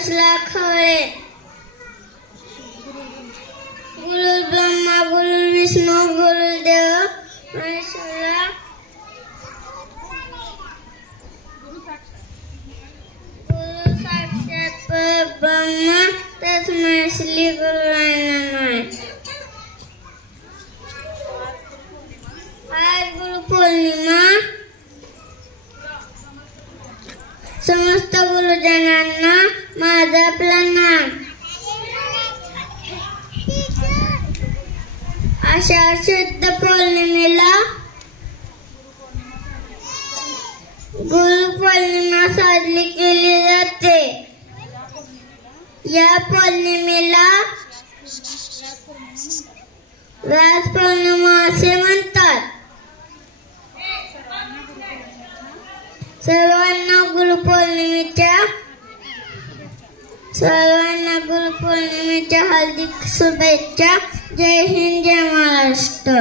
बसला खवळे गुरु ब्रह्मा गुरु विष्णू गुरुदेव महेश्वरा गुरु साक्षात परब्रह्म तस्मै श्री गुरुवे नमः। आज गुरु पौर्णिमा समस्त गुरुजनांना माझा प्रणाम। आषाढ शुद्ध पौर्णिमेला गुरु पौर्णिमा साजरी केली जाते। या पौर्णिमेला राज पौर्णिमा असे म्हणतात। सर्वांना गुरुपौर्णिमेच्या हार्दिक शुभेच्छा। जय हिंद, जय महाराष्ट्र।